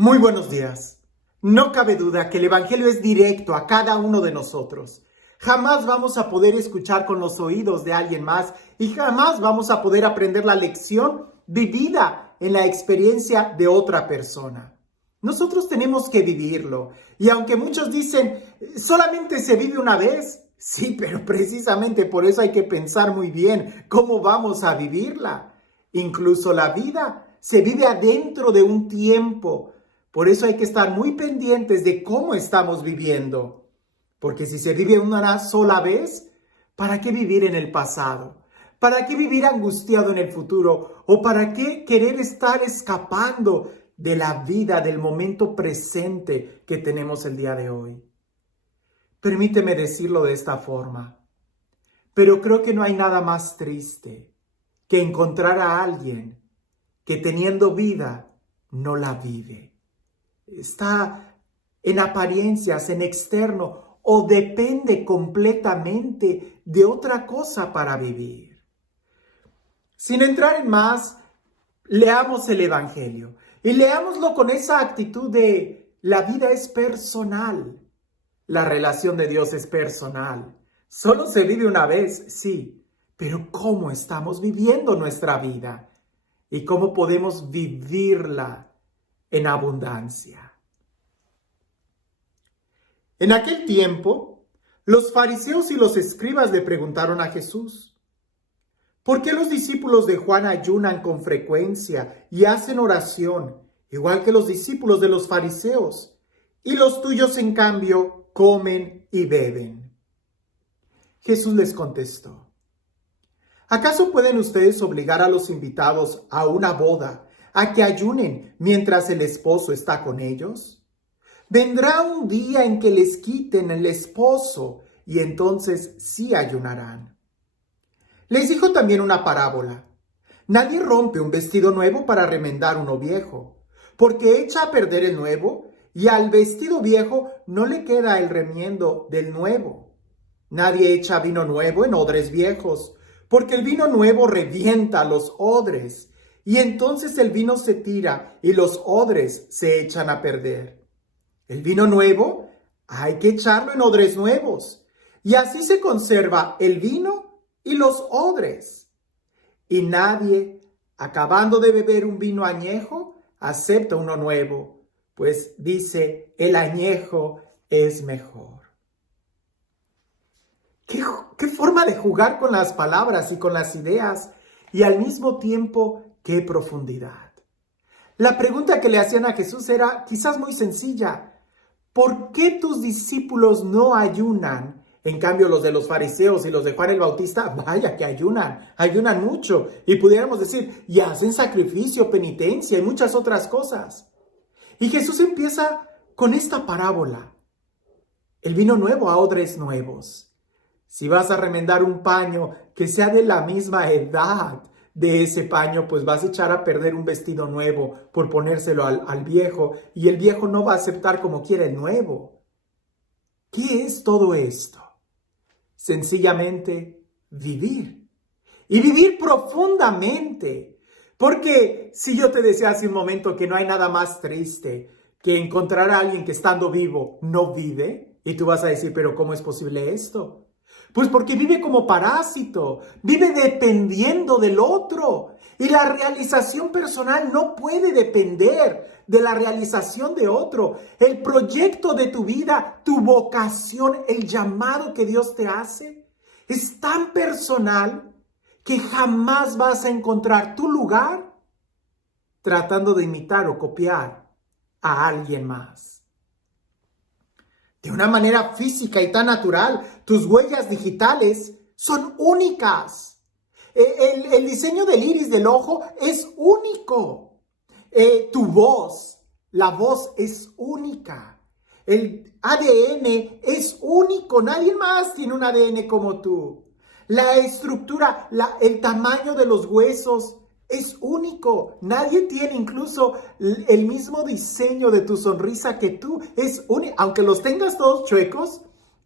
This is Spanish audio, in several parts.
Muy buenos días. No cabe duda que el Evangelio es directo a cada uno de nosotros. Jamás vamos a poder escuchar con los oídos de alguien más y jamás vamos a poder aprender la lección vivida en la experiencia de otra persona. Nosotros tenemos que vivirlo. Y aunque muchos dicen, solamente se vive una vez, sí, pero precisamente por eso hay que pensar muy bien cómo vamos a vivirla. Incluso la vida se vive adentro de un tiempo. Por eso hay que estar muy pendientes de cómo estamos viviendo. Porque si se vive una sola vez, ¿para qué vivir en el pasado? ¿Para qué vivir angustiado en el futuro? ¿O para qué querer estar escapando de la vida, del momento presente que tenemos el día de hoy? Permíteme decirlo de esta forma, pero creo que no hay nada más triste que encontrar a alguien que teniendo vida no la vive. Está en apariencias, en externo, o depende completamente de otra cosa para vivir. Sin entrar en más, leamos el Evangelio y leámoslo con esa actitud de la vida es personal. La relación de Dios es personal. Solo se vive una vez, sí, pero ¿cómo estamos viviendo nuestra vida? ¿Y cómo podemos vivirla en abundancia? En aquel tiempo, los fariseos y los escribas le preguntaron a Jesús: ¿por qué los discípulos de Juan ayunan con frecuencia y hacen oración, igual que los discípulos de los fariseos, y los tuyos, en cambio, comen y beben? Jesús les contestó: ¿acaso pueden ustedes obligar a los invitados a una boda a que ayunen mientras el esposo está con ellos? Vendrá un día en que les quiten el esposo y entonces sí ayunarán. Les dijo también una parábola: nadie rompe un vestido nuevo para remendar uno viejo, porque echa a perder el nuevo y al vestido viejo no le queda el remiendo del nuevo. Nadie echa vino nuevo en odres viejos, porque el vino nuevo revienta los odres, y entonces el vino se tira y los odres se echan a perder. El vino nuevo hay que echarlo en odres nuevos, y así se conserva el vino y los odres. Y nadie, acabando de beber un vino añejo, acepta uno nuevo, pues dice, el añejo es mejor. ¿Qué forma de jugar con las palabras y con las ideas? Y al mismo tiempo, qué profundidad. La pregunta que le hacían a Jesús era quizás muy sencilla: ¿por qué tus discípulos no ayunan? En cambio, los de los fariseos y los de Juan el Bautista, vaya que ayunan mucho. Y pudiéramos decir, y hacen sacrificio, penitencia y muchas otras cosas. Y Jesús empieza con esta parábola: el vino nuevo a odres nuevos. Si vas a remendar un paño que sea de la misma edad de ese paño, pues vas a echar a perder un vestido nuevo por ponérselo al viejo, y el viejo no va a aceptar como quiera el nuevo. ¿Qué es todo esto? Sencillamente vivir. Y vivir profundamente. Porque si yo te decía hace un momento que no hay nada más triste que encontrar a alguien que estando vivo no vive, y tú vas a decir, pero ¿cómo es posible esto? Pues porque vive como parásito, vive dependiendo del otro. Y la realización personal no puede depender de la realización de otro. El proyecto de tu vida, tu vocación, el llamado que Dios te hace, es tan personal que jamás vas a encontrar tu lugar tratando de imitar o copiar a alguien más. De una manera física y tan natural, tus huellas digitales son únicas. El diseño del iris del ojo es único. Tu voz, la voz es única. El ADN es único. Nadie más tiene un ADN como tú. La estructura, el tamaño de los huesos es único. Nadie tiene incluso el mismo diseño de tu sonrisa que tú. Es único. Aunque los tengas todos chuecos,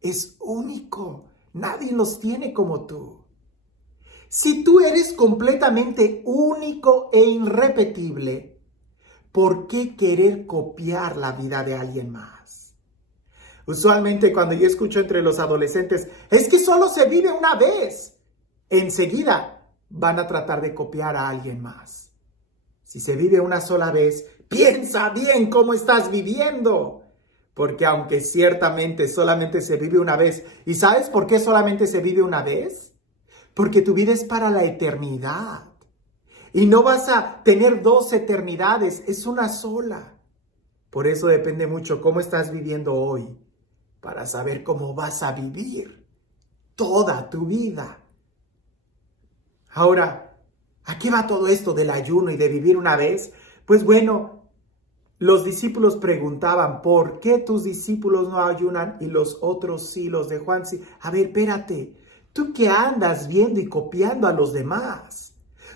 es único. Nadie los tiene como tú. Si tú eres completamente único e irrepetible, ¿por qué querer copiar la vida de alguien más? Usualmente cuando yo escucho entre los adolescentes, es que solo se vive una vez, enseguida van a tratar de copiar a alguien más. Si se vive una sola vez, piensa bien cómo estás viviendo. Porque aunque ciertamente solamente se vive una vez, ¿y sabes por qué solamente se vive una vez? Porque tu vida es para la eternidad. Y no vas a tener dos eternidades, es una sola. Por eso depende mucho cómo estás viviendo hoy, para saber cómo vas a vivir toda tu vida. Ahora, ¿a qué va todo esto del ayuno y de vivir una vez? Pues bueno, los discípulos preguntaban, ¿por qué tus discípulos no ayunan y los otros sí, los de Juan sí? A ver, espérate, ¿tú qué andas viendo y copiando a los demás?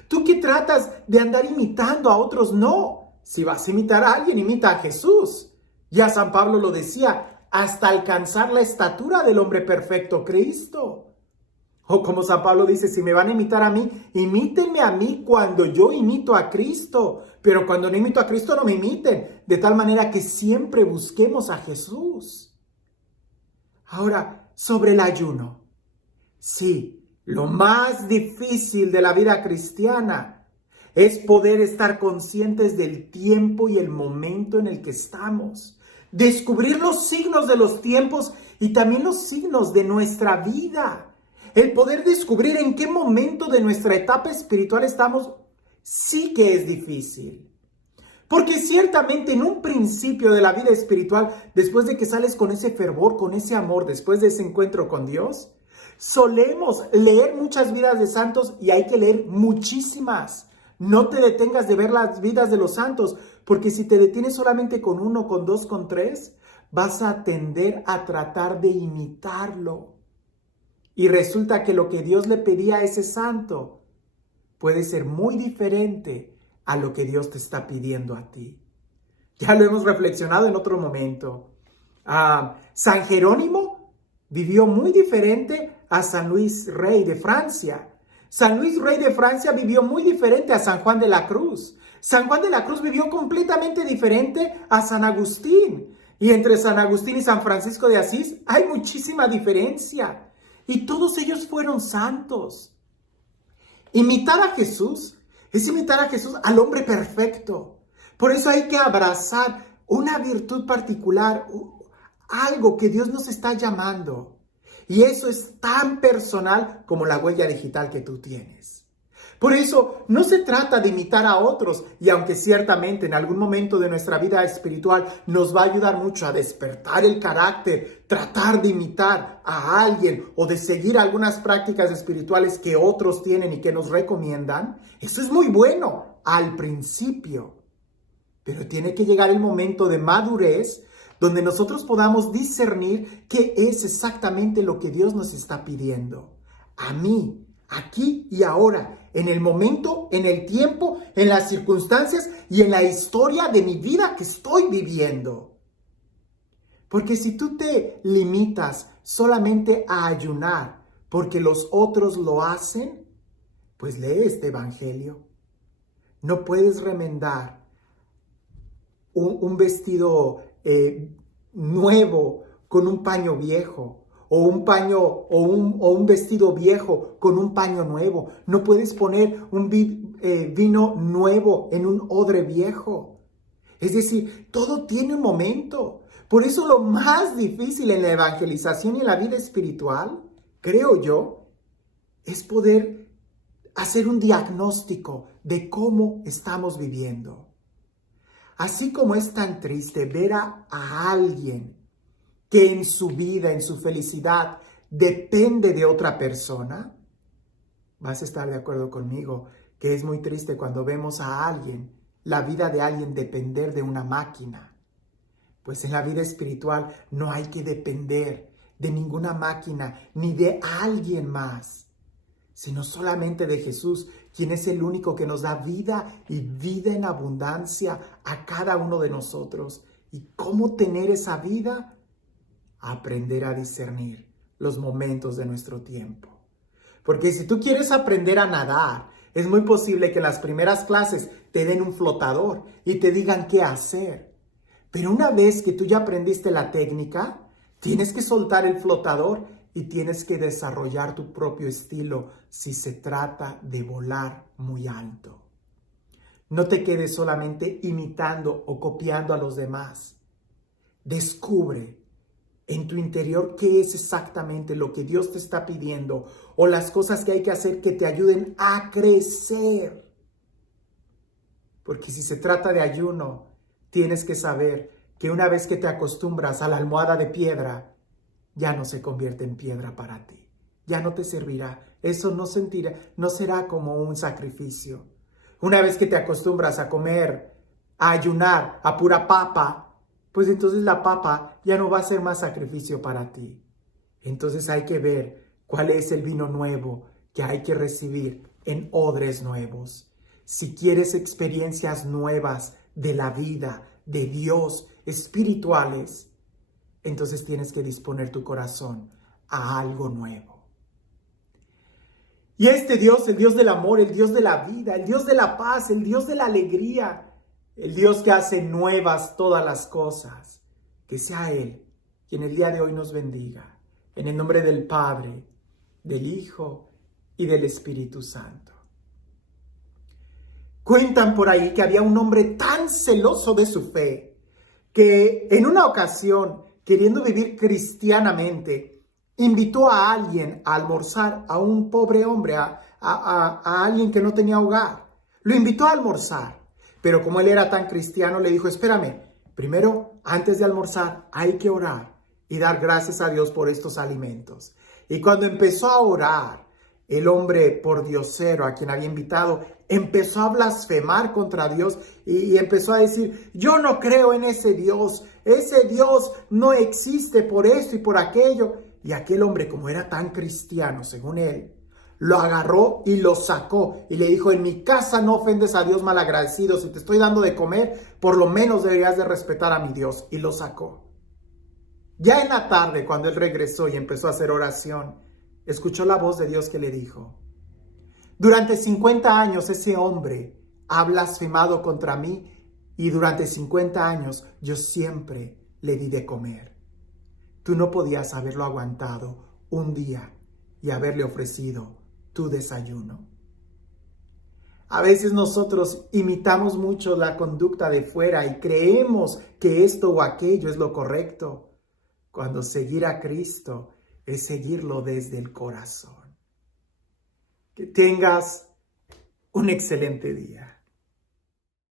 ¿Tú qué tratas de andar imitando a otros? No, si vas a imitar a alguien, imita a Jesús. Ya San Pablo lo decía, hasta alcanzar la estatura del hombre perfecto, Cristo. O como San Pablo dice, si me van a imitar a mí, imítenme a mí cuando yo imito a Cristo. Pero cuando no imito a Cristo, no me imiten. De tal manera que siempre busquemos a Jesús. Ahora, sobre el ayuno. Sí, lo más difícil de la vida cristiana es poder estar conscientes del tiempo y el momento en el que estamos. Descubrir los signos de los tiempos y también los signos de nuestra vida. El poder descubrir en qué momento de nuestra etapa espiritual estamos, sí que es difícil. Porque ciertamente en un principio de la vida espiritual, después de que sales con ese fervor, con ese amor, después de ese encuentro con Dios, solemos leer muchas vidas de santos y hay que leer muchísimas. No te detengas de ver las vidas de los santos, porque si te detienes solamente con uno, con dos, con tres, vas a tender a tratar de imitarlo. Y resulta que lo que Dios le pedía a ese santo puede ser muy diferente a lo que Dios te está pidiendo a ti. Ya lo hemos reflexionado en otro momento. San Jerónimo vivió muy diferente a San Luis Rey de Francia. San Luis Rey de Francia vivió muy diferente a San Juan de la Cruz. San Juan de la Cruz vivió completamente diferente a San Agustín. Y entre San Agustín y San Francisco de Asís hay muchísima diferencia. Y todos ellos fueron santos. Imitar a Jesús es imitar a Jesús, al hombre perfecto. Por eso hay que abrazar una virtud particular, algo que Dios nos está llamando. Y eso es tan personal como la huella digital que tú tienes. Por eso no se trata de imitar a otros, y aunque ciertamente en algún momento de nuestra vida espiritual nos va a ayudar mucho a despertar el carácter, tratar de imitar a alguien o de seguir algunas prácticas espirituales que otros tienen y que nos recomiendan, eso es muy bueno al principio. Pero tiene que llegar el momento de madurez donde nosotros podamos discernir qué es exactamente lo que Dios nos está pidiendo. A mí, aquí y ahora, en el momento, en el tiempo, en las circunstancias y en la historia de mi vida que estoy viviendo. Porque si tú te limitas solamente a ayunar porque los otros lo hacen, pues lee este evangelio. No puedes remendar un vestido nuevo con un paño viejo. O un vestido viejo con un paño nuevo. No puedes poner un vino nuevo en un odre viejo. Es decir, todo tiene un momento. Por eso lo más difícil en la evangelización y en la vida espiritual, creo yo, es poder hacer un diagnóstico de cómo estamos viviendo. Así como es tan triste ver a alguien que en su vida, en su felicidad, depende de otra persona, vas a estar de acuerdo conmigo que es muy triste cuando vemos a alguien, la vida de alguien depender de una máquina. Pues en la vida espiritual no hay que depender de ninguna máquina ni de alguien más, sino solamente de Jesús, quien es el único que nos da vida y vida en abundancia a cada uno de nosotros. ¿Y cómo tener esa vida? Aprender a discernir los momentos de nuestro tiempo. Porque si tú quieres aprender a nadar, es muy posible que en las primeras clases te den un flotador y te digan qué hacer. Pero una vez que tú ya aprendiste la técnica, tienes que soltar el flotador y tienes que desarrollar tu propio estilo si se trata de volar muy alto. No te quedes solamente imitando o copiando a los demás. Descubre en tu interior qué es exactamente lo que Dios te está pidiendo o las cosas que hay que hacer que te ayuden a crecer. Porque si se trata de ayuno, tienes que saber que una vez que te acostumbras a la almohada de piedra, ya no se convierte en piedra para ti. Ya no te servirá. Eso no será como un sacrificio. Una vez que te acostumbras a comer, a ayunar, a pura papa, pues entonces la papa ya no va a ser más sacrificio para ti. Entonces hay que ver cuál es el vino nuevo que hay que recibir en odres nuevos. Si quieres experiencias nuevas de la vida, de Dios, espirituales, entonces tienes que disponer tu corazón a algo nuevo. Y este Dios, el Dios del amor, el Dios de la vida, el Dios de la paz, el Dios de la alegría, el Dios que hace nuevas todas las cosas, que sea Él quien el día de hoy nos bendiga. En el nombre del Padre, del Hijo y del Espíritu Santo. Cuentan por ahí que había un hombre tan celoso de su fe que en una ocasión, queriendo vivir cristianamente, invitó a alguien a almorzar, a un pobre hombre, a alguien que no tenía hogar. Lo invitó a almorzar, pero como él era tan cristiano, le dijo, espérame, primero, antes de almorzar, hay que orar y dar gracias a Dios por estos alimentos. Y cuando empezó a orar, el hombre pordiosero a quien había invitado empezó a blasfemar contra Dios y empezó a decir, yo no creo en ese Dios no existe por esto y por aquello. Y aquel hombre, como era tan cristiano, según él, lo agarró y lo sacó y le dijo, en mi casa no ofendes a Dios malagradecido, si te estoy dando de comer, por lo menos deberías de respetar a mi Dios. Y lo sacó. Ya en la tarde, cuando él regresó y empezó a hacer oración, escuchó la voz de Dios que le dijo, durante 50 años ese hombre ha blasfemado contra mí y durante 50 años yo siempre le di de comer. Tú no podías haberlo aguantado un día y haberle ofrecido tu desayuno. A veces nosotros imitamos mucho la conducta de fuera y creemos que esto o aquello es lo correcto, cuando seguir a Cristo es seguirlo desde el corazón. Que tengas un excelente día.